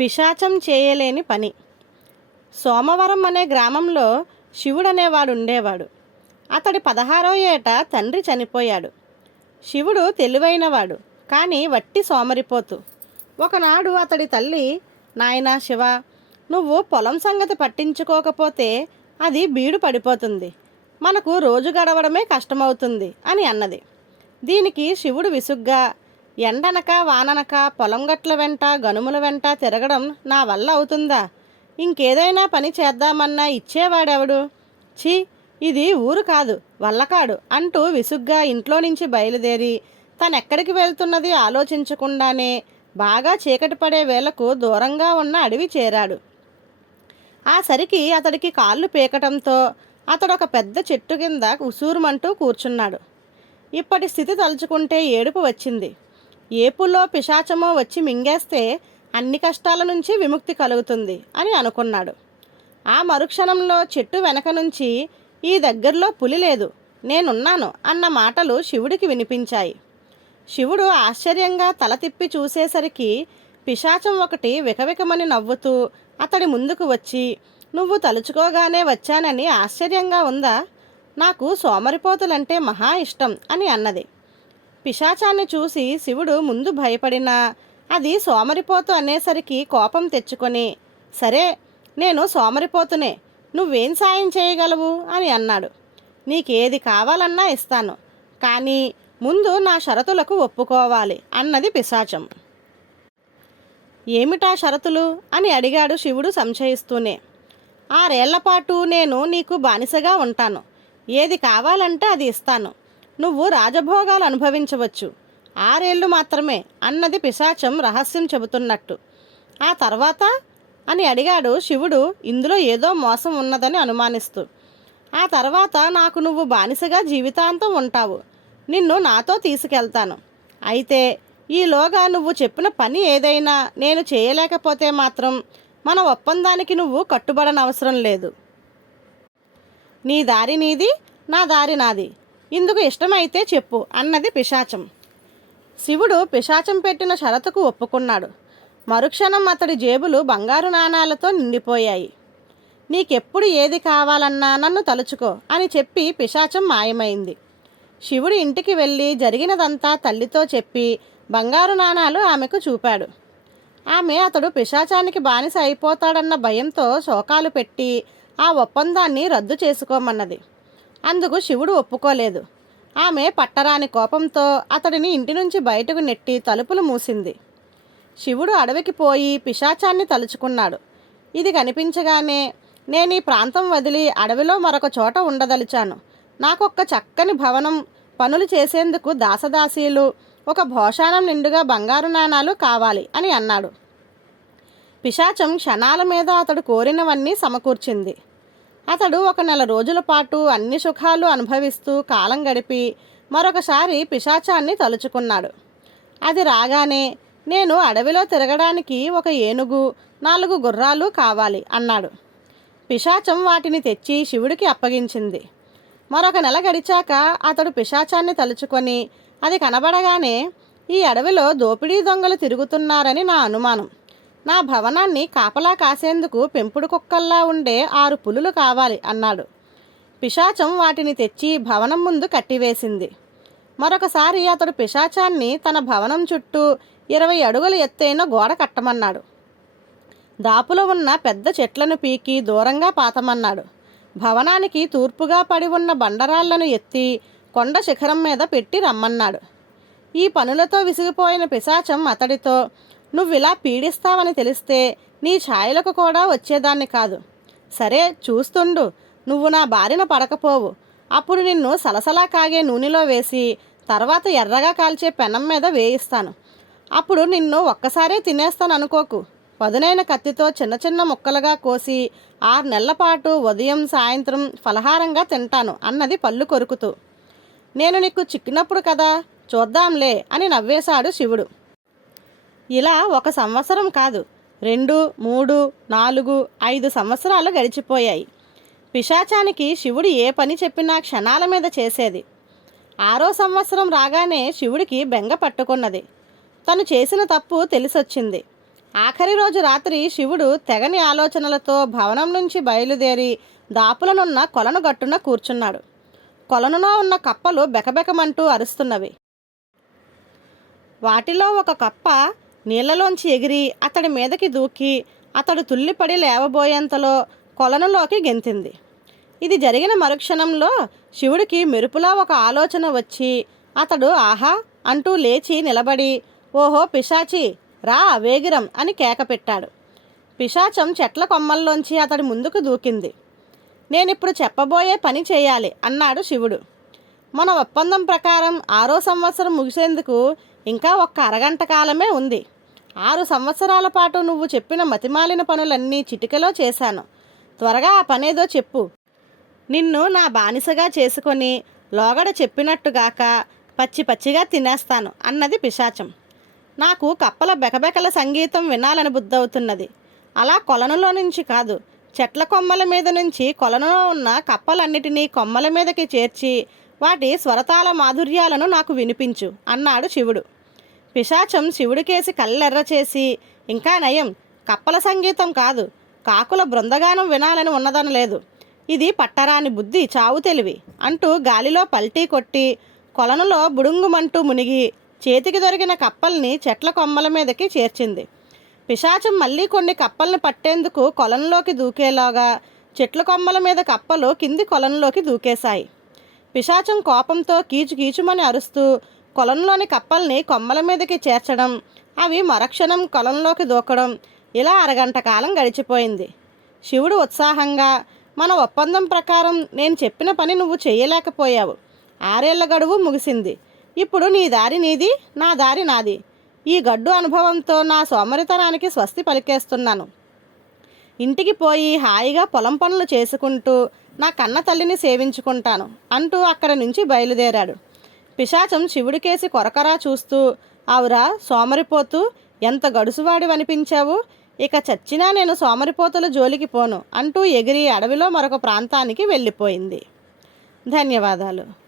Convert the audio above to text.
పిశాచం చేయలేని పని. సోమవరం అనే గ్రామంలో శివుడు అనేవాడు ఉండేవాడు. అతడి పదహారో ఏట తండ్రి చనిపోయాడు. శివుడు తెలివైనవాడు కానీ వట్టి సోమరిపోతు. ఒకనాడు అతడి తల్లి నాయనా శివ నువ్వు పొలం సంగతి పట్టించుకోకపోతే అది బీడు పడిపోతుంది. మనకు రోజు గడవడమే కష్టమవుతుంది అని అన్నది. దీనికి శివుడు విసుగ్గా ఎండనక వాననక పొలం గట్ల వెంట గనుముల వెంట తిరగడం నా వల్ల అవుతుందా? ఇంకేదైనా పని చేద్దామన్నా ఇచ్చేవాడెవడు? ఛీ ఇది ఊరు కాదు వల్లకాడు అంటూ విసుగ్గా ఇంట్లో నుంచి బయలుదేరి తనెక్కడికి వెళ్తున్నది ఆలోచించకుండానే బాగా చీకటి పడే వేళకు దూరంగా ఉన్న అడవి చేరాడు. ఆ సరికి అతడికి కాళ్ళు పీకటంతో అతడు ఒక పెద్ద చెట్టు కింద ఉసూరుమంటూ కూర్చున్నాడు. ఇప్పటి స్థితి తలుచుకుంటే ఏడుపు వచ్చింది. ఏపులో పిశాచమో వచ్చి మింగేస్తే అన్ని కష్టాల నుంచి విముక్తి కలుగుతుంది అని అనుకున్నాడు. ఆ మరుక్షణంలో చెట్టు వెనక నుంచి ఈ దగ్గరలో పులి లేదు నేనున్నాను అన్న మాటలు శివుడికి వినిపించాయి. శివుడు ఆశ్చర్యంగా తల తిప్పి చూసేసరికి పిశాచం ఒకటి వికవికమని నవ్వుతూ అతడి ముందుకు వచ్చి నువ్వు తలుచుకోగానే వచ్చానని ఆశ్చర్యంగా ఉందా? నాకు సోమరిపోతులంటే మహా ఇష్టం అని అన్నది. పిశాచాన్ని చూసి శివుడు ముందు భయపడినా అది సోమరిపోతు అనేసరికి కోపం తెచ్చుకొని సరే నేను సోమరిపోతునే నువ్వేం సాయం చేయగలవు? అని అన్నాడు. నీకేది కావాలన్నా ఇస్తాను కానీ ముందు నా షరతులకు ఒప్పుకోవాలి అన్నది పిశాచం. ఏమిటా షరతులు? అని అడిగాడు శివుడు సంశయిస్తూనే. ఆరేళ్ళపాటు నేను నీకు బానిసగా ఉంటాను. ఏది కావాలంటే అది ఇస్తాను. నువ్వు రాజభోగాలు అనుభవించవచ్చు. ఆరేళ్ళు మాత్రమే అన్నది పిశాచం రహస్యం చెబుతున్నట్టు. ఆ తర్వాత? అని అడిగాడు శివుడు ఇందులో ఏదో మోసం ఉన్నదని అనుమానిస్తూ. ఆ తర్వాత నాకు నువ్వు బానిసగా జీవితాంతం ఉంటావు. నిన్ను నాతో తీసుకెళ్తాను. అయితే ఈలోగా నువ్వు చెప్పిన పని ఏదైనా నేను చేయలేకపోతే మాత్రం మన ఒప్పందానికి నువ్వు కట్టుబడనవసరం లేదు. నీ దారి నీది నా దారి నాది. ఇందుకు ఇష్టమైతే చెప్పు అన్నది పిశాచం. శివుడు పిశాచం పెట్టిన షరతుకు ఒప్పుకున్నాడు. మరుక్షణం అతడి జేబులు బంగారు నాణాలతో నిండిపోయాయి. నీకెప్పుడు ఏది కావాలన్నా నన్ను తలుచుకో అని చెప్పి పిశాచం మాయమైంది. శివుడు ఇంటికి వెళ్ళి జరిగినదంతా తల్లితో చెప్పి బంగారు నాణాలు ఆమెకు చూపాడు. ఆమె అతడు పిశాచానికి బానిస అయిపోతాడన్న భయంతో శోకాలు పెట్టి ఆ ఒప్పందాన్ని రద్దు చేసుకోమన్నది. అందుకు శివుడు ఒప్పుకోలేదు. ఆమె పట్టరాని కోపంతో అతడిని ఇంటి నుంచి బయటకు నెట్టి తలుపులు మూసింది. శివుడు అడవికి పోయి పిశాచాన్ని తలుచుకున్నాడు. ఇది కనిపించగానే నేను ఈ ప్రాంతం వదిలి అడవిలో మరొక చోట ఉండదలిచాను. నాకొక్క చక్కని భవనం పనులు చేసేందుకు దాసదాసీలు ఒక భోషానం నిండుగా బంగారు నాణాలు కావాలి అని అన్నాడు. పిశాచం క్షణాల మీద అతడు కోరినవన్నీ సమకూర్చింది. అతడు ఒక నెల రోజుల పాటు అన్ని సుఖాలు అనుభవిస్తూ కాలం గడిపి మరొకసారి పిశాచాన్ని తలుచుకున్నాడు. అది రాగానే నేను అడవిలో తిరగడానికి ఒక ఏనుగు నాలుగు గుర్రాలు కావాలి అన్నాడు. పిశాచం వాటిని తెచ్చి శివుడికి అప్పగించింది. మరొక నెల గడిచాక అతడు పిశాచాన్ని తలుచుకొని అది కనబడగానే ఈ అడవిలో దోపిడీ దొంగలు తిరుగుతున్నారని నా అనుమానం. నా భవనాన్ని కాపలా కాసేందుకు పెంపుడు కుక్కల్లా ఉండే ఆరు పులులు కావాలి అన్నాడు. పిశాచం వాటిని తెచ్చి భవనం ముందు కట్టివేసింది. మరొకసారి అతడు పిశాచాన్ని తన భవనం చుట్టూ ఇరవై అడుగులు ఎత్తైన గోడ కట్టమన్నాడు. దాపులో ఉన్న పెద్ద చెట్లను పీకి దూరంగా పాతమన్నాడు. భవనానికి తూర్పుగా పడి ఉన్న బండరాళ్ళను ఎత్తి కొండ శిఖరం మీద పెట్టి రమ్మన్నాడు. ఈ పనులతో విసిగిపోయిన పిశాచం అతడితో నువ్వు ఇలా పీడిస్తావని తెలిస్తే నీ ఛాయలకు కూడా వచ్చేదాన్ని కాదు. సరే చూస్తుండు. నువ్వు నా బారిన పడకపోవు. అప్పుడు నిన్ను సలసలా కాగే నూనెలో వేసి తర్వాత ఎర్రగా కాల్చే పెనం మీద వేయిస్తాను. అప్పుడు నిన్ను ఒక్కసారే తినేస్తాను అనుకోకు పదునైన కత్తితో చిన్న చిన్న ముక్కలుగా కోసి ఆరు నెలల పాటు ఉదయం సాయంత్రం ఫలహారంగా తింటాను అన్నది పళ్ళు కొరుకుతూ. నేను నీకు చిక్కినప్పుడు కదా చూద్దాంలే అని నవ్వేశాడు శివుడు. ఇలా ఒక సంవత్సరం కాదు. రెండు మూడు నాలుగు ఐదు సంవత్సరాలు గడిచిపోయాయి. పిశాచానికి శివుడు ఏ పని చెప్పినా క్షణాల మీద చేసేది. ఆరో సంవత్సరం రాగానే శివుడికి బెంగ పట్టుకున్నది. తను చేసిన తప్పు తెలిసొచ్చింది. ఆఖరి రోజు రాత్రి శివుడు తెగని ఆలోచనలతో భవనం నుంచి బయలుదేరి దాపులనున్న కొలను గట్టున కూర్చున్నాడు. కొలనులో ఉన్న కప్పలు బెకబెకమంటూ అరుస్తున్నవి. వాటిలో ఒక కప్ప నీళ్ళలోంచి ఎగిరి అతడి మీదకి దూకి అతడు తుల్లిపడి లేవబోయేంతలో కొలనులోకి గెంతింది. ఇది జరిగిన మరుక్షణంలో శివుడికి మెరుపులా ఒక ఆలోచన వచ్చి అతడు ఆహా అంటూ లేచి నిలబడి ఓహో పిశాచి రా వేగిరం అని కేక పెట్టాడు. పిశాచం చెట్ల కొమ్మల్లోంచి అతడి ముందుకు దూకింది. నేనిప్పుడు చెప్పబోయే పని చేయాలి అన్నాడు శివుడు. మన ఒప్పందం ప్రకారం ఆరో సంవత్సరం ముగిసేందుకు ఇంకా ఒక్క అరగంట కాలమే ఉంది. ఆరు సంవత్సరాల పాటు నువ్వు చెప్పిన మతిమాలిన పనులన్నీ చిటికలో చేశాను. త్వరగా ఆ పనేదో చెప్పు. నిన్ను నా బానిసగా చేసుకొని లోగడ చెప్పినట్టుగాక పచ్చి పచ్చిగా తినేస్తాను అన్నది పిశాచం. నాకు కప్పల బెకబెకల సంగీతం వినాలని బుద్ధవుతున్నది అలా కొలనులో నుంచి కాదు చెట్ల కొమ్మల మీద నుంచి కొలనులో ఉన్న కప్పలన్నిటినీ కొమ్మల మీదకి చేర్చి వాటి స్వరతాల మాధుర్యాలను నాకు వినిపించు అన్నాడు శివుడు. పిశాచం శివుడికేసి కళ్ళెర్ర చేసి ఇంకా నయం కప్పల సంగీతం కాదు కాకుల బృందగానం వినాలని ఉన్నదనలేదు. ఇది పట్టరాని బుద్ధి చావు తెలివి అంటూ గాలిలో పల్టీ కొట్టి కొలనులో బుడుంగుమంటూ మునిగి చేతికి దొరికిన కప్పల్ని చెట్ల కొమ్మల మీదకి చేర్చింది. పిశాచం మళ్ళీ కొన్ని కప్పల్ని పట్టేందుకు కొలంలోకి దూకేలాగా చెట్ల కొమ్మల మీద కప్పలు కింది కొలంలోకి దూకేశాయి. పిశాచం కోపంతో కీచుకీచుమని అరుస్తూ కొలంలోని కప్పల్ని కొమ్మల మీదకి చేర్చడం అవి మరక్షణం కొలంలోకి దూకడం. ఇలా అరగంట కాలం గడిచిపోయింది. శివుడు ఉత్సాహంగా మన ఒప్పందం ప్రకారం నేను చెప్పిన పని నువ్వు చేయలేకపోయావు. ఆరేళ్ళ గడువు ముగిసింది. ఇప్పుడు నీ దారి నీది నా దారి నాది. ఈ గడ్డు అనుభవంతో నా సోమరితనానికి స్వస్తి పలికేస్తున్నాను. ఇంటికి పోయి హాయిగా పొలం పనులు చేసుకుంటూ నా కన్న తల్లిని సేవించుకుంటాను అంటూ అక్కడి నుంచి బయలుదేరాడు. పిశాచం శివుడికేసి కొరకరా చూస్తూ ఆవురా సోమరిపోతూ ఎంత గడుసువాడివనిపించావు? ఇక చచ్చినా నేను సోమరిపోతుల జోలికి పోను అంటూ ఎగిరి అడవిలో మరొక ప్రాంతానికి వెళ్ళిపోయింది. ధన్యవాదాలు.